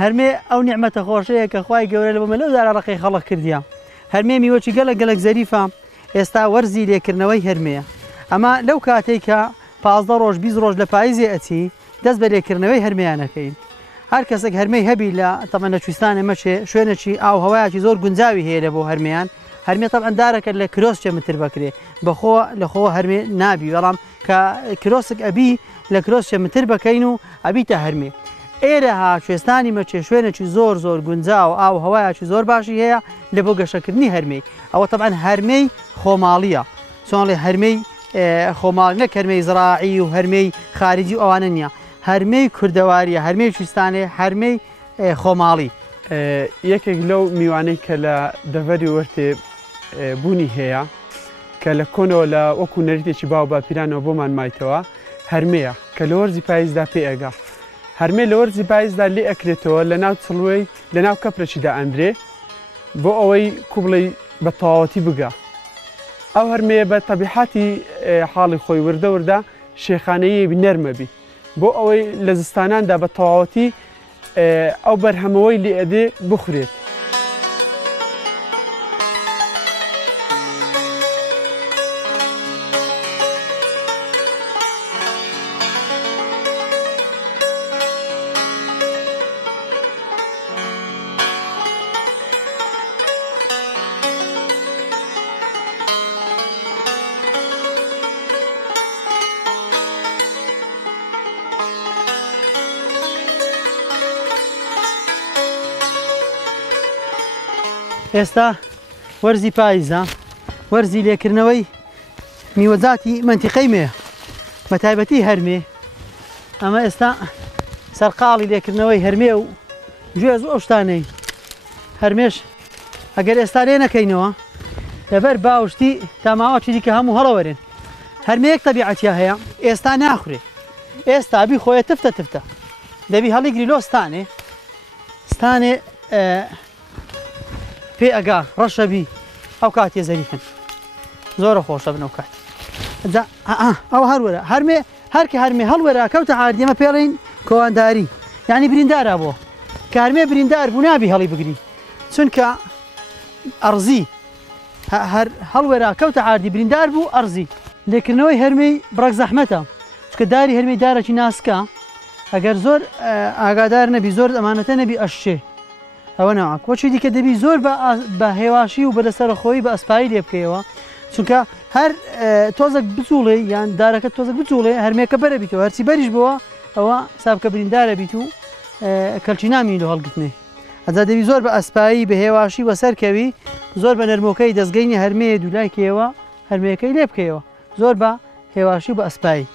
هەرمێ ئەو نیعمەتە خۆشەیە کە خوای گەورە لە بۆمە لەو دارەڕقەی خەڵق کردیە هەرمێ میوەکی گەلک زەریفە ئێستا وەرزی لێکردنەوەی هەرمەیە ئەمە لەو کاتێک کە 15 ڕۆژ 20 ڕۆژ لە پاییزێ ئەچی دەست بە لێکردنەوەی هەرمەیانەکەین هەر کەسێک هەرمەی هەبی لە تەمەن لە کوێستانێ مەچێ شوێنێکی ئاو هەوایەکی زۆر گونجاوی هەیە لە بۆ هەرمەیان هەرمێ تەبعەن دارەکە لە کرۆس چێمتر بکرێ بەخۆ لەخۆ هەرمێ نابی بەڵام کە کرۆسک ئەبی لە کرۆس چێمتر بکەین و ئەبیتە هەرمێ ئێرەها کوێستانی مەچێ شوێنێکی زۆر زۆر گونجاو ئاو هەوایەکی زۆر باشی هەیە لە بۆ گەشەکردنی هەرمەی ئەوە تەبعەن هەرمەی خۆماڵیە چۆنڵێ هەرمەی خۆماڵی نەک هەرمەی زراعی و هەرمەی خارجی ئەوانە نییە هەرمەی کوردەواریە هەرمەی کوێستانێ هەرمەی خۆماڵی یەکێک لەو میوانەی کە لە دەڤەری وەرتێ بوونی هەیە کە لە کۆنەوە لە وەکو نەریتێکی باو باپیرانەوە بۆمان مایتەوە هەرمەیە کە لە وەرزی پاییزدا پێ ئەگا هەرمێ لە وەرزی پاییزدا لێ ئەکرێتەوە لە ناو چڵوەی لە ناو کەپرەشیدا ئەندرێ بۆ ئەوەی کوبڵی بە تەواوەتی بگا ئەو هەرمەیە بە تەبیحاتی حاڵی خۆی وردە وردە شێخانەیەکی نەرمەبی بۆ ئەوەی لە زستاناندا بە تەواوەتی ئەو بەرهەمەوەی لێ ئەدێ بخورێت ئێستا وەرزی پاییزە وەرزی لێکردنەوەی میوەجاتی منتیقەی مێ بە تایبەتی هەرمێ ئەمە ئێستا سەرقاڵی لێکردنەوەی هەرمێ و گوێز و ئەو شتانەی هەرمێش ئەگەر ئێستا لێ نەکەینەوە لەبەر باوشتی تا ماوەکی دیکە هەموو هەڵەوەرێن هەرمەیەک تەبیعەتیا هەیە ئێستا ناخورێ ئێستا بی خۆیە تفتە دەبی هەڵیگری لۆ ستانێ پێ ئەگا ڕەشەبی ئەو کاتێ زەریفن زۆرە خۆشە بن ئەو کات ئەو هەروەرە هەرمێ هەرکە هەرمێ هەڵوەرە کەوتە عادیەمە پێڵین کۆوانداری یعنی بریندارە بۆ کە هەرمێ بریندار بوو نابی هەڵی بگری چونکە ئەرزی هەڵوەرە کەوتە عادی بریندار بوو ئەرزی لێکردنەوەی هەرمەی بڕەک زەحمەتە چونکە داری هەرمەی دارێکی ناسکە ئەگەر زۆر ئاگادار نەبی زۆر ئەمانەتە نەبی ئەشێ ئەوە ناوەک وەچی دیکە دەبی زۆر بە هێواشی و بەدەسەرخۆی بە ئەسپایی لێ بکەیەوە چونکە هەر تۆزێک بچوڵێ یان دارەکە تۆزێک بچوڵێ هەرمێکە بەرە بیتەوە هەرچی بەریش بووە ئەوە سابکە بریندارە بیت و کەلچی نامی لە هەڵگرتنێ ئەجا دەبی زۆر بە ئەسپایی بە هێواشی وەسەرکەوی زۆر بە نەرمۆکەی دەستگەینی هەرمەیە دوولایکەوە هەرمەیەکەی لێ بکەیەوە زۆر بە هێواشی و بە ئەسپایی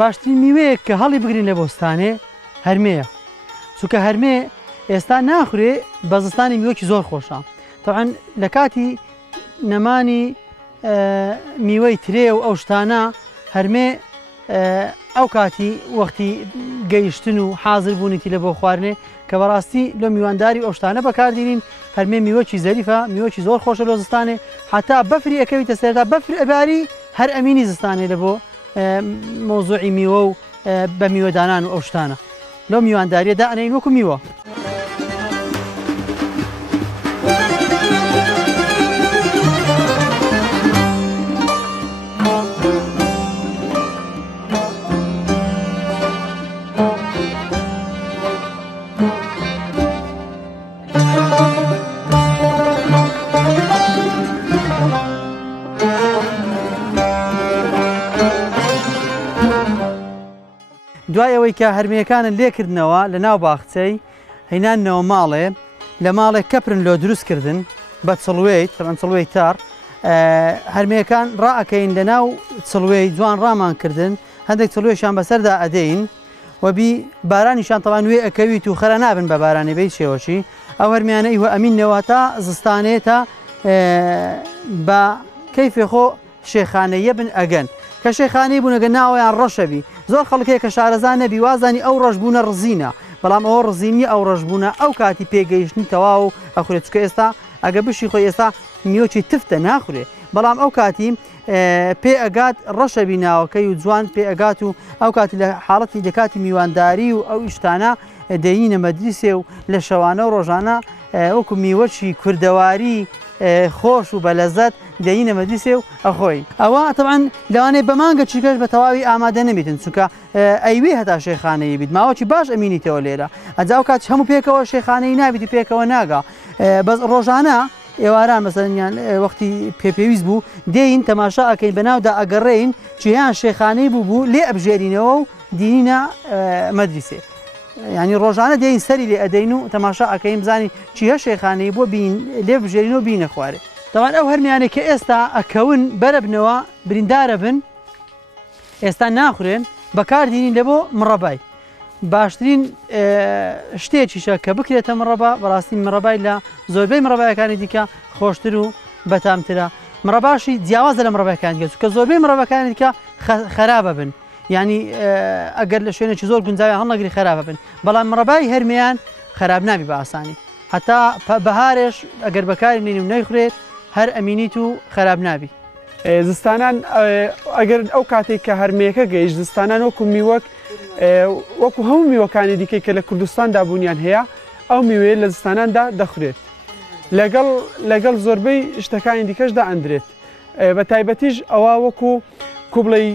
باشترین میوەیەک کە هەڵی بگرین لە بۆستانێ هەرمەیە چونکە هەرمێ ئێستا ناخورێ بە زستانی میوەکی زۆر خۆشە تەبعەن لە کاتی نەمانی میوەی ترێ و ئەو شتانە هەرمێ ئەو کاتی وەختی گەیشتن و حازر بوونیتی لە بۆ خواردنێ کە بەڕاستی لە میوانداری ئەو شتانە بەکاردێنین هەرمێ میوەکی زەریفە میوەکی زۆر خۆشە لە زستانێ حتا بەفری ئەکەویتە سەرتا بەفر ئەباری هەر ئەمینی زستانێ لە بۆ مۆزوعی میوە و بە میوەدانان و ئەو شتانە لەو میوانداریەدا ئەنێین وەکو میوە دوای ئەوەی کە هەرمەیەکانن لێکردنەوە لە ناو باخچەی هەینانەوە ماڵێ لە ماڵێک کەپرن لۆ دروستکردن بە چڵوێی تەمەن چڵوێی تار هەرمەیەکان ڕائەکەین لە ناو چڵوێی جوان ڕامان کردن هەندێک چڵوێشان بەسەردا ئەدەین وەبی بارانیشان تەوان وێ ئەکەویت و خەرە نابن بە بارانی بەی شێوەشی ئەو هەرمیانە ئیوە ئەمینەوە تا زستانێ تا بە کەیفێ خۆ شێخانەیە بن ئەگەن کە شێخانەی بوونەگە ناوەیان ڕەشەبی زۆر خەڵکەیە کە شارەزان نەبی وازانی ئەو ڕەشبوونە ڕزینە بەڵام ئەوە ڕزینی ئەو ڕەشبوونە ئەو کاتی پێگەیشتنی تەواو ئەخورێت چکە ئێستا ئەگە بشی خۆی ئێستا میوەکی تفتە ناخورێ بەڵام ئەو کاتی پێ ئەگات ڕەشە بیناوەکەی و جوان پێ ئەگات و ئەو کاتی لە حاڵەتی لە کاتی میوانداری و ئەو ئیشتانە دەینە مەدرسێ و لە شەوانە و ڕۆژانە وەکو میوەکی کوردەواری خۆش و بەلەزەت دەینە مەدرسێ و ئەخۆی ئەوە تەبعاً لەوانەیە بەمانگە چیکەش بە تەواوی ئامادە نەبێتن چونکە ئەیوێ هەتا شێخانەیە بیت ماوەکی باش ئەمینیتەوە لێرە ئەجا ئەو کات هەموو پێکەوە شێخانەی نابیتی پێکەوە ناگا بەس ڕۆژانە ئێواران مەسەرنیان وەختی پێویست بوو دێین تەماشا ئەەکەین بەناودا ئەگەڕێین چیان شێخانەی بوو لێ ئەبژێرینەوە و دینینە مەدرسێ ینی ڕۆژانە دێین سەری لێ ئەدەین و تەماشا ئەەکەین بزانین چیە شێخانەی بۆ لێ بژێرینەوە بینە خوارێ تەوان ئەو هەرمیانێک کە ئێستا ئەکەون بەرە بنەوە بریندارە بن ئێستا ناخورێن بەکاردینین لە بۆ مڕەبای باشترین شتێکیشە کە بکرێتە مڕەبا بەڕاستی مڕەبای لە زۆربەی مڕەبایەکانی دیکە خۆشتر و بەتامترە مڕەباشی جیاوازە لە مڕەبەکانی دیکە چونکە زۆربەی مڕەبەکانی دیکە خراپە بن ینی ئەگەر لە شوێنێکی زۆر گونجاوی هەڵنەگری خراپە بن بەڵام مڕەبای هەرمیان خراپ نابی بە ئاسانی حتا بەهارێش ئەگەر بەکاری نین و نەیخورێت هەر ئەمینیت و خراپ نابی زستانان ئەگەر ئەو کاتێک کە هەرمەیەکە گەیشت زستانان وەکو میوەک وەکو هەموو میوەکانی دیکەی کە لە کوردستاندا بوونیان هەیە ئەو میوەیە لە زستاناندا دەخورێت لەگەڵ زۆربەی شتەکانی دیکەشدا ئەندرێت بە تایبەتیش ئەوە وەکو کوبڵی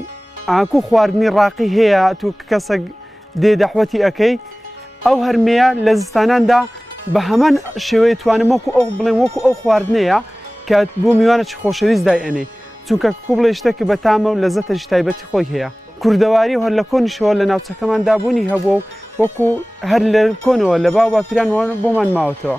ئاکو خواردنی ڕاقی هەیە تو کەسێک دێدەحوەتی ئەەکەی ئەو هەرمەیە لە زستاناندا بە هەمان شێوەیە توانم وەکو ئەو بڵێم وەکو ئەو خواردنەیە کە بۆ میوانە خۆشەویست دایئەنێ چونکە کوبڵی شتێکی بەتامە و لەزەتەش تایبەتی خۆی هەیە کوردەواری و هەر لە کۆنیشەوە لە ناوچەکەمان دابوونی هەبوو و وەکو هەر لە کۆنەوە لە باو باپیران بۆمان ماوەتەوە